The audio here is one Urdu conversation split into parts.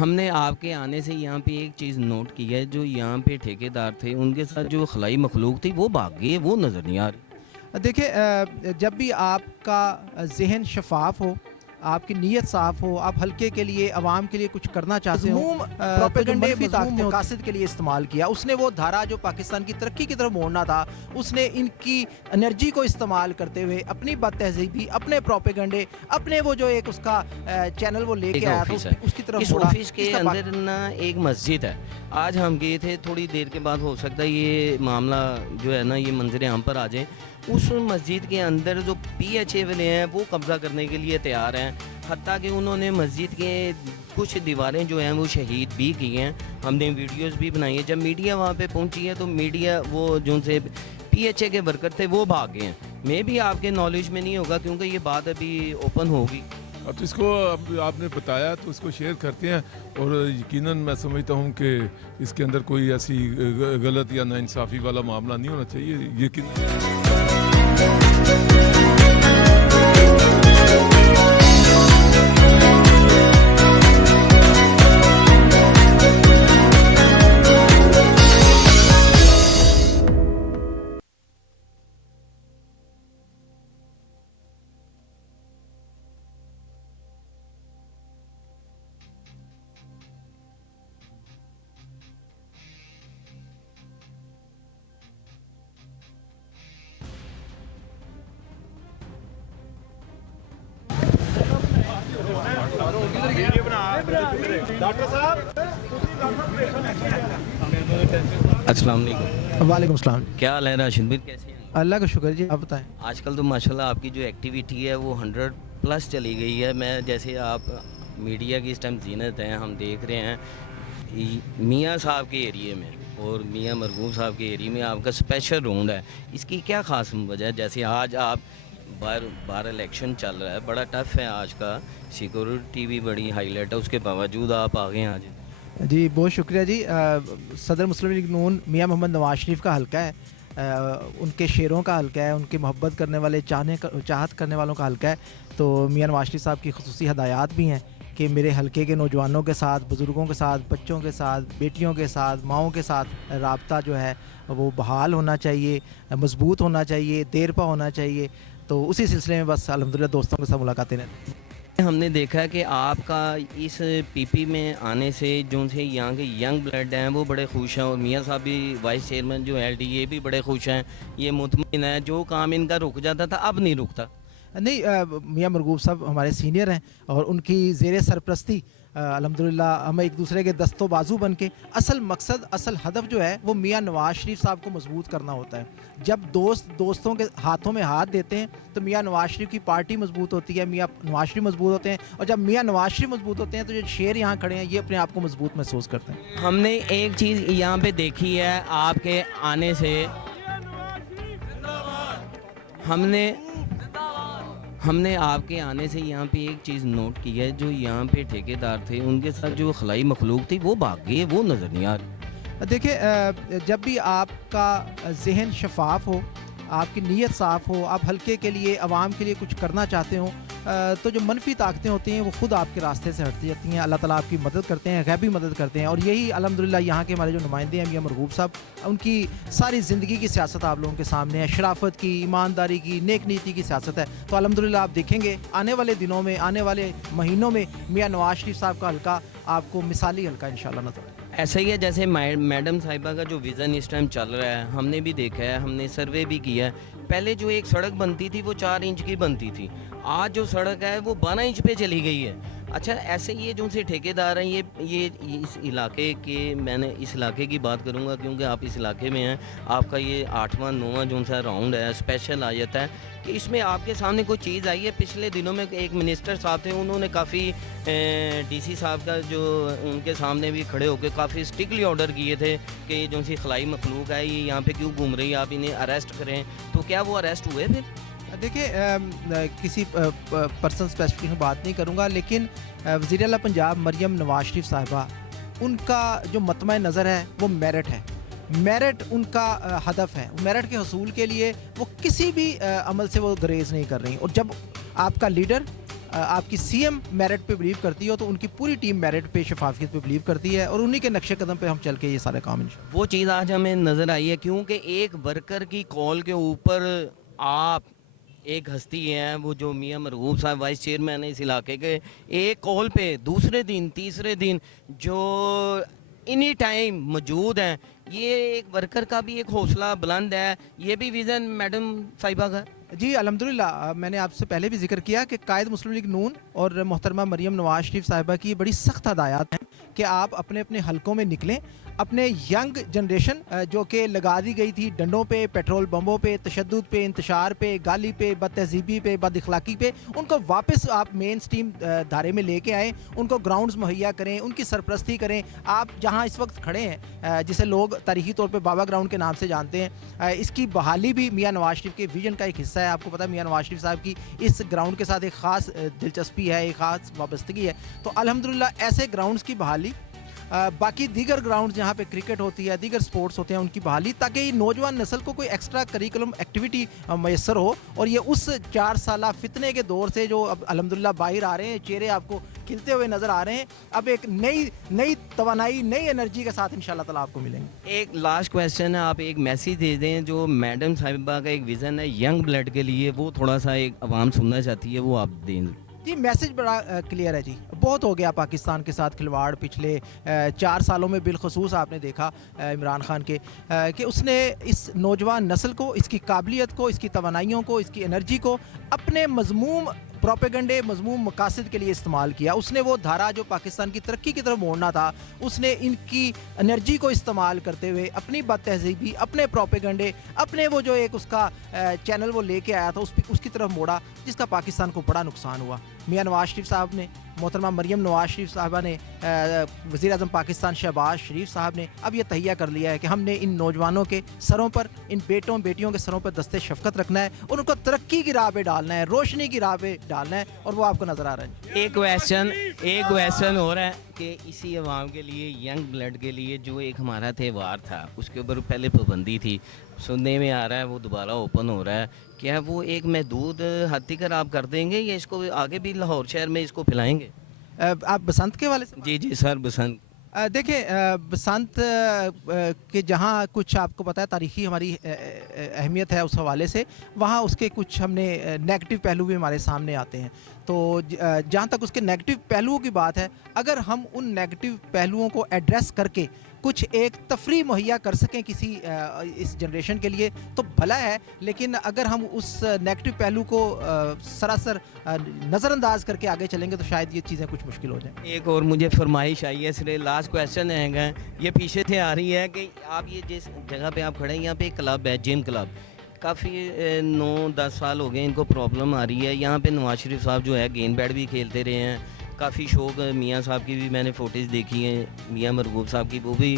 ہم نے آپ کے آنے سے یہاں پہ ایک چیز نوٹ کی ہے، جو یہاں پہ ٹھیکیدار تھے ان کے ساتھ جو خلائی مخلوق تھی وہ بھاگ گئی ہے، وہ نظر نہیں آ رہی۔ دیکھیں، جب بھی آپ کا ذہن شفاف ہو، آپ کی نیت صاف ہو، آپ حلقے کے لیے عوام کے لیے کچھ کرنا چاہتے ہو، پروپیگنڈے مذموم مقاصد کے لیے استعمال کیا۔ اس نے وہ دھارا جو پاکستان کی ترقی کی طرف موڑنا تھا، اس نے ان کی انرجی کو استعمال کرتے ہوئے اپنی بد تہذیبی، اپنے پروپیگنڈے، اپنے وہ جو ایک اس کا چینل وہ لے کے آیا تھا اس کی طرف اس موڑا۔ آفس کے اندر نا ایک مسجد ہے، آج ہم گئے تھے، تھوڑی دیر کے بعد ہو سکتا ہے یہ معاملہ جو ہے نا یہ منظر عام پر آ جائیں۔ اس مسجد کے اندر جو پی ایچ اے والے ہیں وہ قبضہ کرنے کے لیے تیار ہیں، حتیٰ کہ انہوں نے مسجد کے کچھ دیواریں جو ہیں وہ شہید بھی کی ہیں، ہم نے ویڈیوز بھی بنائی ہیں۔ جب میڈیا وہاں پہ پہنچی ہے تو میڈیا وہ جو سے پی ایچ اے کے ورکر تھے وہ بھاگ گئے ہیں۔ میں بھی آپ کے نالج میں نہیں ہوگا کیونکہ یہ بات ابھی اوپن ہوگی۔ اب اس کو آپ نے بتایا تو اس کو شیئر کرتے ہیں، اور یقیناً میں سمجھتا ہوں کہ اس کے اندر کوئی ایسی غلط یا ناانصافی والا معاملہ نہیں ہونا چاہیے، یقیناً۔ السلام علیکم۔ وعلیکم السلام۔ کیا حال ہے راشد بھائی، کیسے ہیں؟ اللہ کا شکر جی، آپ بتائیں۔ آج کل تو ماشاءاللہ آپ کی جو ایکٹیویٹی ہے وہ 100+ چلی گئی ہے۔ میں جیسے آپ میڈیا کی اس ٹائم زینت ہیں، ہم دیکھ رہے ہیں میاں صاحب کے ایریے میں اور میاں مرغوب صاحب کے ایریے میں آپ کا اسپیشل راؤنڈ ہے، اس کی کیا خاص وجہ ہے؟ جیسے آج آپ باہر الیکشن چل رہا ہے، بڑا ٹف ہے آج کا، سیکورٹی بھی بڑی ہائی لائٹ ہے، اس کے باوجود آپ آگے ہیں آج؟ جی بہت شکریہ جی۔ صدر مسلم لیگ نون میاں محمد نواز شریف کا حلقہ ہے، ان کے شعروں کا حلقہ ہے، ان کے محبت کرنے والے چاہت کرنے والوں کا حلقہ ہے، تو میاں نواز شریف صاحب کی خصوصی ہدایات بھی ہیں کہ میرے حلقے کے نوجوانوں کے ساتھ، بزرگوں کے ساتھ، بچوں کے ساتھ، بیٹیوں کے ساتھ، ماؤں کے ساتھ رابطہ جو ہے وہ بحال ہونا چاہیے، مضبوط ہونا چاہیے، دیرپا ہونا چاہیے۔ تو اسی سلسلے میں بس الحمدللہ دوستوں کے ساتھ ملاقاتیں رہتی ہیں۔ ہم نے دیکھا ہے کہ آپ کا اس پی پی میں آنے سے جو سے یہاں کے ینگ بلڈ ہیں وہ بڑے خوش ہیں، اور میاں صاحب بھی وائس چیئرمین جو ایل ڈی اے بھی بڑے خوش ہیں، یہ مطمئن ہے جو کام ان کا رک جاتا تھا اب نہیں رکتا۔ نہیں، میاں مرغوب صاحب ہمارے سینئر ہیں اور ان کی زیر سرپرستی الحمدللہ ہم ایک دوسرے کے دست و بازو بن کے اصل مقصد، اصل ہدف جو ہے وہ میاں نواز شریف صاحب کو مضبوط کرنا ہوتا ہے۔ جب دوستوں کے ہاتھوں میں ہاتھ دیتے ہیں تو میاں نواز شریف کی پارٹی مضبوط ہوتی ہے، میاں نواز شریف مضبوط ہوتے ہیں، اور جب میاں نواز شریف مضبوط ہوتے ہیں تو جو شیر یہاں کھڑے ہیں یہ اپنے آپ کو مضبوط محسوس کرتے ہیں۔ ہم نے ایک چیز یہاں پہ دیکھی ہے آپ کے آنے سے، ہم نے آپ کے آنے سے یہاں پہ ایک چیز نوٹ کی ہے، جو یہاں پہ ٹھیکیدار تھے ان کے ساتھ جو خلائی مخلوق تھی وہ بھاگ گئی ہے، وہ نظر نہیں آ رہی۔ دیکھیں، جب بھی آپ کا ذہن شفاف ہو، آپ کی نیت صاف ہو، آپ حلقے کے لیے عوام کے لیے کچھ کرنا چاہتے ہوں، تو جو منفی طاقتیں ہوتی ہیں وہ خود آپ کے راستے سے ہٹتی جاتی ہیں۔ اللہ تعالیٰ آپ کی مدد کرتے ہیں، غیبی مدد کرتے ہیں، اور یہی الحمدللہ یہاں کے ہمارے جو نمائندے ہیں میاں مرغوب صاحب، ان کی ساری زندگی کی سیاست آپ لوگوں کے سامنے ہے، شرافت کی، ایمانداری کی، نیک نیتی کی سیاست ہے۔ تو الحمدللہ آپ دیکھیں گے آنے والے دنوں میں، آنے والے مہینوں میں میاں نواز شریف صاحب کا حلقہ آپ کو مثالی حلقہ انشاءاللہ نظر آئے۔ ایسا ہی ہے جیسے میڈم صاحبہ کا جو ویژن اس ٹائم چل رہا ہے، ہم نے بھی دیکھا ہے، ہم نے سروے بھی کیا ہے۔ پہلے جو ایک سڑک بنتی تھی وہ 4 انچ کی بنتی تھی، آج جو سڑک ہے وہ 12 انچ پہ چلی گئی ہے۔ اچھا، ایسے یہ جو سے ٹھیکیدار ہیں یہ اس علاقے کے، میں نے اس علاقے کی بات کروں گا کیونکہ آپ اس علاقے میں ہیں، آپ کا یہ 8واں 9واں جو سا راؤنڈ ہے، اسپیشل آیت ہے کہ اس میں آپ کے سامنے کوئی چیز آئی ہے۔ پچھلے دنوں میں ایک منسٹر صاحب تھے، انہوں نے کافی ڈی سی صاحب کا جو ان کے سامنے بھی کھڑے ہو کے کافی اسٹرکٹلی آرڈر کیے تھے کہ یہ جو سی خلائی مخلوق ہے یہ یہاں پہ کیوں گھوم رہی ہے، آپ انہیں اریسٹ کریں، تو کیا وہ اریسٹ ہوئے پھر؟ دیکھیں، کسی پرسن اسپیسیفک میں بات نہیں کروں گا، لیکن وزیر اعلیٰ پنجاب مریم نواز شریف صاحبہ، ان کا جو مطمع نظر ہے وہ میرٹ ہے، میرٹ ان کا ہدف ہے، میرٹ کے حصول کے لیے وہ کسی بھی عمل سے وہ گریز نہیں کر رہی، اور جب آپ کا لیڈر آپ کی سی ایم میرٹ پہ بلیو کرتی ہو تو ان کی پوری ٹیم میرٹ پہ شفافیت پہ بلیو کرتی ہے، اور انہی کے نقش قدم پہ ہم چل کے یہ سارے کام انشاءاللہ۔ وہ چیز آج ہمیں نظر آئی ہے، کیونکہ ایک ورکر کی کال کے اوپر آپ ایک ہستی ہیں وہ جو میاں مرغوب صاحب وائس چیئرمین ہے اس علاقے کے، ایک کال پہ دوسرے دن تیسرے دن جو اینی ٹائم موجود ہیں، یہ ایک ورکر کا بھی ایک حوصلہ بلند ہے، یہ بھی ویژن میڈم صاحبہ کا۔ جی الحمدللہ، میں نے آپ سے پہلے بھی ذکر کیا کہ قائد مسلم لیگ نون اور محترمہ مریم نواز شریف صاحبہ کی بڑی سخت ہدایات ہیں کہ آپ اپنے اپنے حلقوں میں نکلیں، اپنے ینگ جنریشن جو کہ لگا دی گئی تھی ڈنڈوں پہ، پیٹرول بمبوں پہ، تشدد پہ، انتشار پہ، گالی پہ، بد تہذیبی پہ، بد اخلاقی پہ، ان کو واپس آپ مین سٹریم دھارے میں لے کے آئیں، ان کو گراؤنڈز مہیا کریں، ان کی سرپرستی کریں۔ آپ جہاں اس وقت کھڑے ہیں جسے لوگ تاریخی طور پہ بابا گراؤنڈ کے نام سے جانتے ہیں، اس کی بحالی بھی میاں نواز شریف کے ویژن کا ایک حصہ ہے۔ آپ کو پتہ ہے میاں نواز شریف صاحب کی اس گراؤنڈ کے ساتھ ایک خاص دلچسپی ہے، ایک خاص وابستگی ہے، تو الحمدللہ ایسے گراؤنڈز کی بحالی، باقی دیگر گراؤنڈ جہاں پہ کرکٹ ہوتی ہے، دیگر سپورٹس ہوتے ہیں، ان کی بحالی، تاکہ یہ نوجوان نسل کو کوئی ایکسٹرا کریکولم ایکٹیویٹی میسر ہو، اور یہ اس 4 سالہ فتنے کے دور سے جو اب الحمدللہ باہر آ رہے ہیں، چہرے آپ کو کھلتے ہوئے نظر آ رہے ہیں، اب ایک نئی توانائی، نئی انرجی کے ساتھ انشاءاللہ تعالیٰ آپ کو ملیں گے۔ ایک لاسٹ کویسچن ہے، آپ ایک میسیج دے دیں جو میڈم صاحبہ کا ایک ویژن ہے ینگ بلڈ کے لیے، وہ تھوڑا سا ایک عوام سننا چاہتی ہے، وہ آپ دیں۔ جی میسج بڑا کلیئر ہے جی، بہت ہو گیا پاکستان کے ساتھ کھلواڑ پچھلے 4 سالوں میں، بالخصوص آپ نے دیکھا عمران خان کے کہ اس نے اس نوجوان نسل کو، اس کی قابلیت کو، اس کی توانائیوں کو، اس کی انرجی کو اپنے مذموم پروپیگنڈے، مذموم مقاصد کے لیے استعمال کیا۔ اس نے وہ دھارا جو پاکستان کی ترقی کی طرف موڑنا تھا، اس نے ان کی انرجی کو استعمال کرتے ہوئے اپنی بد تہذیبی، اپنے پروپیگنڈے، اپنے وہ جو ایک اس کا چینل وہ لے کے آیا تھا، اس کی طرف موڑا، جس کا پاکستان کو بڑا نقصان ہوا۔ میاں نواز شریف صاحب نے، محترمہ مریم نواز شریف صاحبہ نے، وزیر اعظم پاکستان شہباز شریف صاحب نے اب یہ تہیہ کر لیا ہے کہ ہم نے ان نوجوانوں کے سروں پر، ان بیٹوں بیٹیوں کے سروں پر دستے شفقت رکھنا ہے، اور ان کو ترقی کی راہ پہ ڈالنا ہے، روشنی کی راہ پہ ڈالنا ہے، اور وہ آپ کو نظر آ رہا ہے۔ ایک کویسچن ہو رہا ہے کہ اسی عوام کے لیے، ینگ بلڈ کے لیے، جو ایک ہمارا تہوار تھا اس کے اوپر پہلے پابندی تھی، سننے میں آ رہا ہے وہ دوبارہ اوپن ہو رہا ہے، کیا وہ ایک محدود حد تک آپ کر دیں گے یا اس کو آگے بھی لاہور شہر میں اس کو پھیلائیں گے؟ آپ بسنت کے والے سے؟ جی سر، بسنت۔ دیکھیں بسنت کے جہاں کچھ آپ کو پتہ ہے تاریخی ہماری اہمیت ہے اس حوالے سے، وہاں اس کے کچھ ہم نے نیگیٹو پہلو بھی ہمارے سامنے آتے ہیں، تو جہاں تک اس کے نیگیٹو پہلوؤں کی بات ہے، اگر ہم ان نیگیٹو پہلوؤں کو ایڈریس کر کے کچھ ایک تفریح مہیا کر سکیں کسی اس جنریشن کے لیے تو بھلا ہے، لیکن اگر ہم اس نیگیٹو پہلو کو سراسر نظر انداز کر کے آگے چلیں گے تو شاید یہ چیزیں کچھ مشکل ہو جائیں۔ ایک اور مجھے فرمائش آئی ہے، اس لیے لاسٹ کویسچن ہے، یہ پیچھے سے آ رہی ہے کہ آپ یہ جس جگہ پہ آپ کھڑے ہیں، یہاں پہ ایک کلب ہے، جم کلب، کافی 9-10 سال ہو گئے ان کو پرابلم آ رہی ہے، یہاں پہ نواز شریف صاحب جو ہے گیند بیٹ بھی کھیلتے رہے ہیں، کافی شوق، میاں صاحب کی بھی میں نے فوٹیج دیکھی ہیں، میاں مرغوب صاحب کی، وہ بھی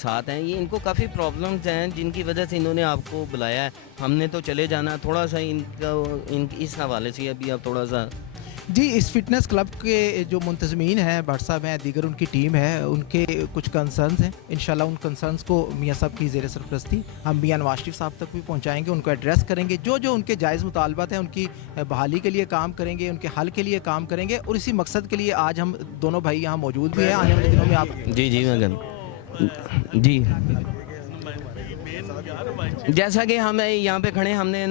ساتھ ہیں، یہ ان کو کافی پرابلمز ہیں جن کی وجہ سے انہوں نے آپ کو بلایا ہے، ہم نے تو چلے جانا، تھوڑا سا اس حوالے سے ابھی آپ تھوڑا سا۔ جی اس فٹنس کلب کے جو منتظمین ہیں، بٹ صاحب ہیں، دیگر ان کی ٹیم ہے، ان کے کچھ کنسرنز ہیں، انشاءاللہ ان کنسرنز کو میاں صاحب کی زیر سرپرستی ہم میاں نواز شریف صاحب تک بھی پہنچائیں گے، ان کو ایڈریس کریں گے، جو ان کے جائز مطالبات ہیں ان کی بحالی کے لیے کام کریں گے، ان کے حل کے لیے کام کریں گے، اور اسی مقصد کے لیے آج ہم دونوں بھائی یہاں موجود بھی ہیں۔ آنے والے دنوں میں آپ جی جی جیسا کہ ہم یہاں پہ کھڑے، ہم نے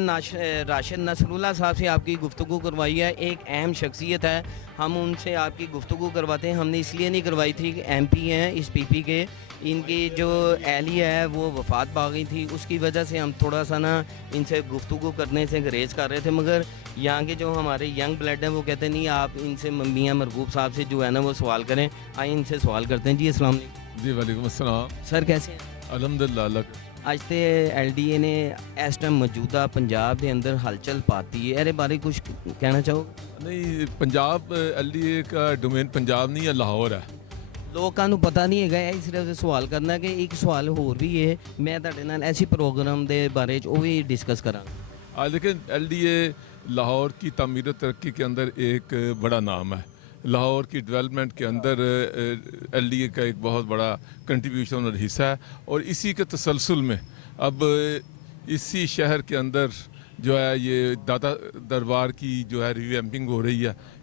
راشد نصر اللہ صاحب سے آپ کی گفتگو کروائی ہے، ایک اہم شخصیت ہے، ہم ان سے آپ کی گفتگو کرواتے ہیں، ہم نے اس لیے نہیں کروائی تھی کہ ایم پی ہیں اس پی پی کے، ان کی جو اہلیہ ہے وہ وفات پا گئی تھی، اس کی وجہ سے ہم تھوڑا سا نا ان سے گفتگو کرنے سے گریز کر رہے تھے، مگر یہاں کے جو ہمارے ینگ بلڈ ہیں وہ کہتے نہیں، آپ ان سے میاں مرغوب صاحب سے جو ہے نا وہ سوال کریں، آئیں ان سے سوال کرتے ہیں۔ جی السلام علیکم۔ جی وعلیکم السلام۔ سر کیسے ہیں؟ الحمدللہ اللہ۔ ਅੱਜ ਤੇ ਐਲਡੀਏ ਨੇ ਇਸ ਟਾਈਮ ਮੌਜੂਦਾ ਪੰਜਾਬ ਦੇ ਅੰਦਰ ਹਲਚਲ ਪਾਤੀ ਹੈ, ਇਹਦੇ ਬਾਰੇ ਕੁਝ ਕਹਿਣਾ ਚਾਹੋਗੇ? نہیں پنجاب LDA کا ڈومین پنجاب نہیں ہے، لاہور ہے۔ ਲੋਕਾਂ ਨੂੰ ਪਤਾ ਨਹੀਂ ਹੈਗਾ, ਇਸ ਸਿਰਫ ਸਵਾਲ ਕਰਨਾ ਕਿ ਇੱਕ ਸਵਾਲ ਹੋਰ ਵੀ ਹੈ, ਮੈਂ ਤੁਹਾਡੇ ਨਾਲ ਐਸੀ ਪ੍ਰੋਗਰਾਮ ਦੇ ਬਾਰੇ ਚ ਉਹ ਵੀ ਡਿਸਕਸ ਕਰਾਂਗਾ। لیکن LDA لاہور کی تعمیر و ترقی کے اندر ایک بڑا نام ہے، لاہور کی ڈیولپمنٹ کے اندر LDA کا ایک بہت بڑا کنٹریبیوشن اور حصہ ہے، اور اسی کے تسلسل میں اب اسی شہر کے اندر جو ہے یہ داتا دربار کی جو ہے ریویمپنگ ہو رہی ہے،